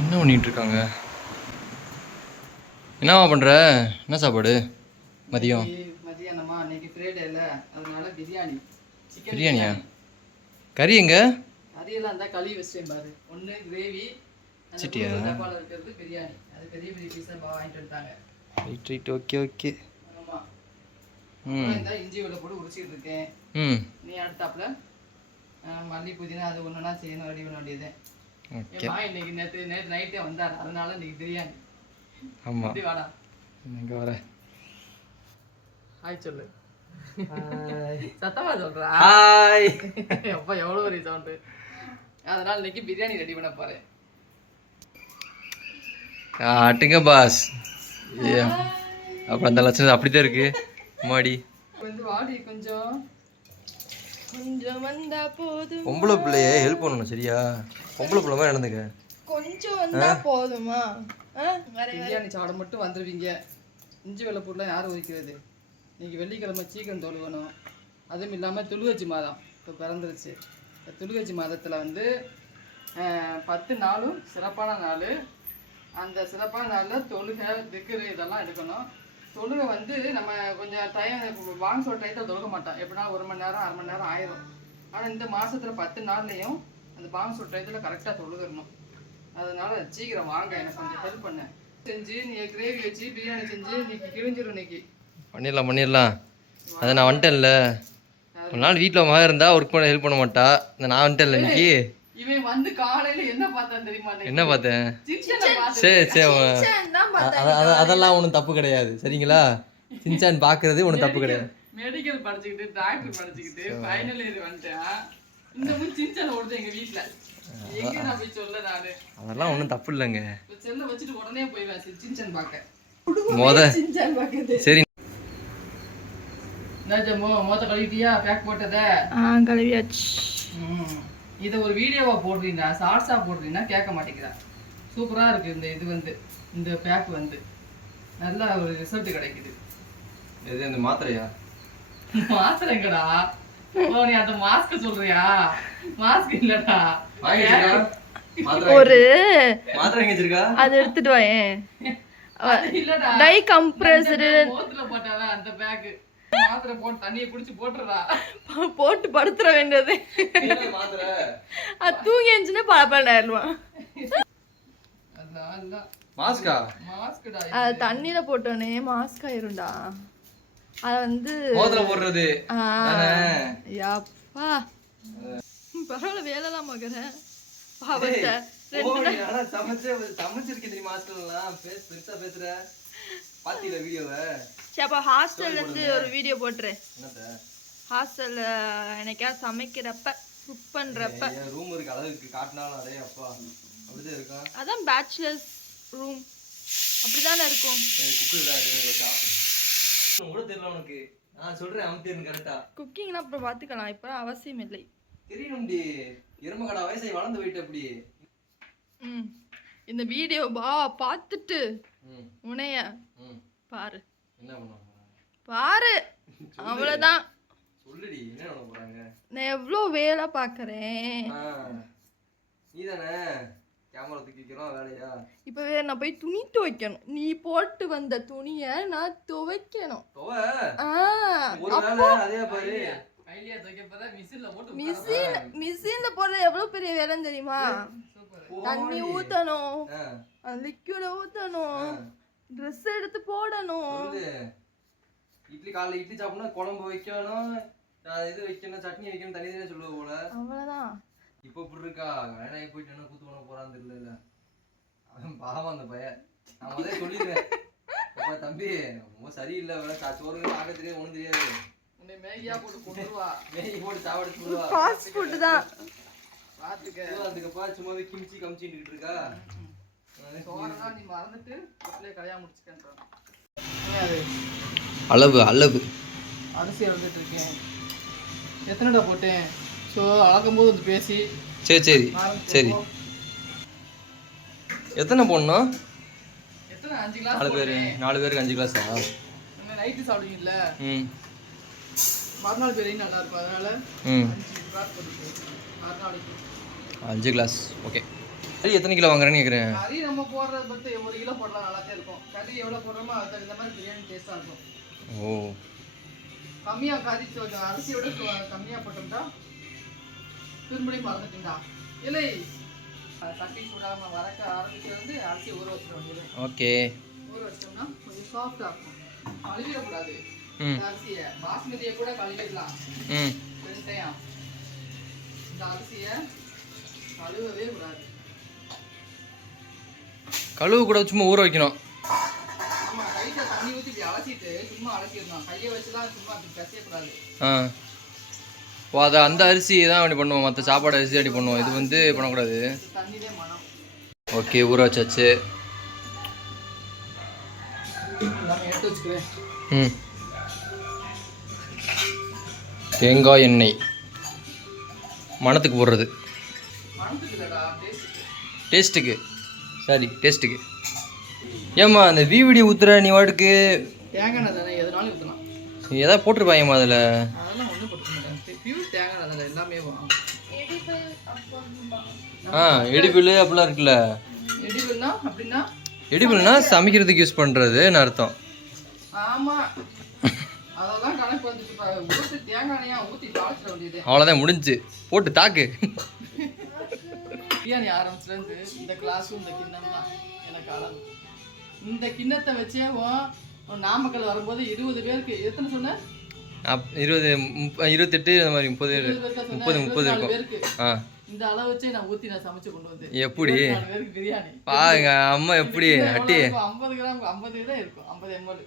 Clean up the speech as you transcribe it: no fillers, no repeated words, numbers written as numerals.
என்ன பண்ணிட்டு இருக்காங்க? என்னவா பண்ற? என்ன சாப்பாடு மதியம்? மதியானமா இன்னைக்கு ஃப்ரைடே இல்ல, அதனால பிரியாணி. பிரியாணியா? கறி எங்க? கறியெல்லாம் இருந்தா கழுவி வச்சிட்டேன் பாரு. ஒன்று கிரேவி, அந்த சிட்டியா? டப்பாவில் இருக்கிறது பிரியாணி. அது பெரிய பெரிய பீஸாக வாங்கிட்டு வந்துட்டாங்க. Right right, okay okay. ஆமாம். இந்த இஞ்சி வெள்ளை போட்டு உரிச்சிட்டு இருக்கேன். நீ அடுத்தாப்புல மல்லி புதினா அது ஒன்றுனா செய்யணும், ரெடி பண்ண வேண்டியது. இன்னைக்கு நேற்று நைட்டே வந்தார், அதனால இன்னைக்கு பிரியாணி. ஆமாம், வாடா இங்கே வரேன். ஹாய் சொல்லு. சத்தமா சொல்றா. ஹாய். அப்பா எவ்வளோ பெரிய சவுண்டு. அதனால இன்னைக்கு பிரியாணி ரெடி பண்ண போறேன். காட்டுங்க பாஸ். அப்புறம் அந்த லட்சம் அப்படித்தான் இருக்கு மாடி. கொஞ்சம் வாடி, கொஞ்சம் கொஞ்சம் வந்தா போதும். பொம்பளை பிள்ளைய ஹெல்ப் பண்ணணும் சரியா? பொம்பளை பிள்ளை மாதிரி நடந்துக்க. கொஞ்சம் வந்தா போதுமா? பிரியாணி சாப்பிட மட்டும் வந்துடுவீங்க. இஞ்சி வெள்ளைப்பூர்லாம் யாரும் ஒழிக்கிறது? இன்னைக்கு வெள்ளிக்கிழமை சீக்கிரம் தொழுகணும். அதுவும் இல்லாமல் துளுவச்சி மாதம் இப்போ பிறந்துருச்சு. துளுவச்சி மாதத்தில் வந்து 10 நாளும் சிறப்பான நாள். அந்த சிறப்பான நாளில் தொழுகை திக்ரு இதெல்லாம் எடுக்கணும். தொழுகை வந்து நம்ம கொஞ்சம் டைம் வாங்க சொல்கிற டயத்தில் தொழுக மாட்டோம். எப்படின்னா 1 மணி நேரம் 1/2 மணி நேரம் ஆயிரும். ஆனால் இந்த மாதத்தில் 10 நாள்லையும் அந்த பாங்க சொல்கிற டயத்தில் கரெக்டாக தொழுகணும். அதனால சீக்கிரம் வாங்க, எனக்கு கொஞ்சம் ஹெல்ப் பண்ண. செஞ்சு நீ கிரேவி வச்சு பிரியாணி செஞ்சு இன்னைக்கு கிழிஞ்சிடும். இன்னைக்கு பண்ணிடலாம். அதை நான் வந்துட்டேன்ல. ஒரு நாள் வீட்டில் மகன் இருந்தா ஒர்க் பண்ண ஹெல்ப் பண்ண மாட்டா. நான் வந்துட்டேன்ல இன்னைக்கு. இவன் வந்து காலையில என்ன பார்த்தான் தெரியுமா? என்ன பார்த்தேன்? சரி சரி, அதெல்லாம் ஒன்றும் தப்பு கிடையாது சரிங்களா? சின்சான் பார்க்கறது ஒன்றும் தப்பு கிடையாது. மெடிக்கல் படிச்சுக்கிட்டு டாக்டர் படிச்சுக்கிட்டு ஃபைனல் இயர் வந்துட்டேன். இந்த முன் சின்சான் ஓடுது எங்க வீட்டுல. எங்க நான் போய் சொல்ல நானு? அதெல்லாம் ஒன்றும் தப்பு இல்லைங்க. செல்ல வச்சுட்டு உடனே போயிடுவேன் சின்சான் பார்க்க. சின்சான் பார்க்க. சரி மொத்த கழுவிட்டியா? பேக் போட்டத கழுவியாச்சு. இதை ஒரு வீடியோவா போடுறீங்களா ஷார்ட்ஸா போடுறீங்கன்னா கேட்க மாட்டேங்கிறா. சூப்பரா இருக்கு இந்த இது வந்து இந்த பேக் வந்து நல்ல ஒரு ரிசல்ட் கிடைக்குது. இது இந்த மாத்திரையா? மாத்திரைங்கடா. ஓ நீ அந்த மாஸ்க் சொல்றியா? மாஸ்க் இல்லடா. ஒரு மாத்திரை எங்க வச்சிருக்கா? அது எடுத்துட்டு வாயேன். இல்லடா, டை கம்ப்ரஸ்டு மோத்துல போட்டால அந்த பேக். மாத்திரை போட்டு தண்ணியை குடிச்சு போட்டுறா. போட்டு படுத்துற வேண்டியது. மாத்திரை அது தூங்கி இருந்துச்சுன்னா பல ஆயிடுவான். மாஸ்கா? மாஸ்க்டா. அது தண்ணியில போட்டோனே மாஸ்க் ஆயிரும்டா. அது வந்து மோதிர போடுறது. யப்பா பரவாயில்ல, வேலைலாம் மகறேன். பாவத்தை சமைச்சிருக்கேன் தெரியுமா? ஹாஸ்டல்லாம் பெருசா பேசுற பாத்தீங்களா வீடியோவை? சரி, அப்ப ஹாஸ்டல்ல இருந்து ஒரு வீடியோ போட்டுறேன். ஹாஸ்டல்ல எனக்கா சமைக்கிறப்ப குக் பண்றப்ப ரூம் இருக்கு, அளவுக்கு காட்டினாலும் அதே அப்பா அப்படிதான் இருக்கும். அதான் பேச்சுலர்ஸ் ரூம் அப்படிதானே இருக்கும். கூட தெரியல உனக்கு. நான் சொல்றேன் அமுத்திரு கரெக்டா. குக்கிங்னா அப்புறம் பாத்துக்கலாம், இப்ப அவசியம் இல்லை. தெரியணும்டி, எருமகடா வயசாகி வளர்ந்து போயிட்டு அப்படி. இந்த வீடியோ பார்த்துட்டு உனைய பாரு. என்ன பண்ணுவாங்க பாரு, அவ்வளவுதான். சொல்லுடி, என்ன பண்ண போறாங்க? நான் எவ்வளவு வேலை பாக்குறேன். நீதானே கேமரா தூக்கி வைக்கிறோம் வேலையா? இப்ப வேற நான் போய் துணி துவைக்கணும். நீ போட்டு வந்த துணிய நான் துவைக்கணும். மிஷின்ல போடுறது எவ்வளவு பெரிய வேலைன்னு தெரியுமா? தண்ணி ஊத்தணும், லிக்விட ஊத்தணும், ட்ரெஸ் எடுத்து போடணும். இட்லி காலைல இட்லி சாப்பிடணும், குழம்பு வைக்கணும், இது வைக்கணும், சட்னி வைக்கணும், தனி தனியா சொல்லுவ போல. அவ்வளவுதான். இப்ப இப்படி இருக்கா? வேலையை போயிட்டு என்ன கூத்து பண்ண போறான்னு தெரியல. அவன் பாவம் அந்த பையன். நான் முதல்ல சொல்லிடுவேன், தம்பி ரொம்ப சரியில்லை, சோறு ஆக தெரியாது, ஒண்ணும் தெரியாது, மேகியா போட்டு கொண்டுருவா, மேகி போட்டு சாப்பிட்டு சொல்லுவா. ஃபாஸ்ட் ஃபுட் தான் அதுக்கப்பா சும்மாவே கிம்ச்சி கமிச்சிட்டு இருக்கா. நீ மறந்துட்டு கல்யாணம் முடிச்சுக்கேன். அளவு அளவு அரிசி வந்துட்டு இருக்கேன். எத்தனைடா போட்டேன்? ஸோ அளக்கும் போது வந்து பேசி. சரி சரி சரி. எத்தனை போடணும்? எத்தனை? 5 கிளாஸ். 4 பேர், 4 பேருக்கு 5 கிளாஸா? நம்ம நைட்டு சாப்பிடுவீங்கல்ல, மறுநாள் பேரையும் நல்லா இருக்கும், அதனால 5 கிளாஸ் போட்டுருக்கேன். மறுநாளைக்கு 5 கிளாஸ். ஓகே. கறி எத்தனை கிலோ வாங்குறேன்னு கேட்குறேன். கறி நம்ம போடுறத பற்றி 1 கிலோ போடலாம், நல்லாவே இருக்கும். கறி எவ்வளோ போடுறோமோ அதுக்கு தகுந்த மாதிரி பிரியாணி டேஸ்ட்டாக இருக்கும். ஓ, கம்மியாக கறி அரிசியோட கம்மியாக போட்டோம்னா திரும்பி மறந்துட்டீங்களா இல்லை தட்டி சுடாமல் வரக்க ஆரம்பிச்சு அரிசி ஊற வச்சிட வேண்டியது. ஓகே. ஊற வச்சோம்னா கொஞ்சம் சாஃப்டாக இருக்கும். கழுவிடக்கூடாது ம் அரிசியை. பாஸ்மதியை கூட கழுவிடலாம் ம். வெந்தயம். இந்த அரிசியை கழுவவே கூடாது. கழுவு கூட சும்மா ஊற வைக்கணும். ஆமாம், கையில் தண்ணி ஊற்றி இப்படி அலசிட்டு சும்மா அலசிடணும். கையை வச்சுலாம் சும்மா அப்படி பிசையக்கூடாது. ஆ, ஓ அதை அந்த அரிசி தான் அப்படி பண்ணுவோம், மற்ற சாப்பாடு அரிசி அப்படி பண்ணுவோம். இது வந்து பண்ணக்கூடாது. தண்ணிலே மனம். ஓகே, ஊற வச்சாச்சு. எல்லாமே எடுத்து வச்சுக்கிறேன். ம். தேங்காய் எண்ணெய் மணத்துக்கு போடுறது. மனத்துக்கு இல்லைடா, டேஸ்ட்டுக்கு. டேஸ்ட்டுக்கு. சரி, டேஸ்ட்டுக்கு. ஏம்மா அந்த வீவிடி ஊற்றுற நீ வாட்டுக்கு தேங்காய் எண்ணெய் தானே, எதுனாலும் ஊற்றலாம். ஏதாவது போட்டிருப்பாங்கம்மா அதில். அதெல்லாம் ஒன்றும் போட்டுக்க மாட்டேன். பியூர் தேங்காய் எண்ணெய் தானே எல்லாமே வரும். ஆ, எடிபிள் அப்படிலாம் இருக்குல்ல. எடிபிள்னா அப்படின்னா எடிபிள்னா சமைக்கிறதுக்கு யூஸ் பண்ணுறதுன்னு அர்த்தம். ஆமாம், அதெல்லாம் கணக்கு வந்துட்டு ஊற்றி தேங்காய் எண்ணெயா ஊற்றி தாளிச்சிட வேண்டியது. அவ்வளோதான், முடிஞ்சு போட்டு தாக்கு. பிரியாணி ஆரம்பிச்சுலேருந்து இந்த கிளாஸும் இந்த கிண்ணம் தான் எனக்கு அளவு. இந்த கிண்ணத்தை வச்சே நாமக்கல் வரும்போது 20 பேருக்கு எத்தனை சொன்னேன்? 20, 28 அந்த மாதிரி 30 இருக்கும். பேருக்கு ஆ, இந்த அளவு வச்சே நான் ஊற்றி நான் சமைச்சு கொண்டு வந்து எப்படி 24 பேருக்கு பிரியாணி. பாருங்க அம்மா எப்படி அட்டி 50 கிராம் 50 தான் இருக்கும், 50 ml.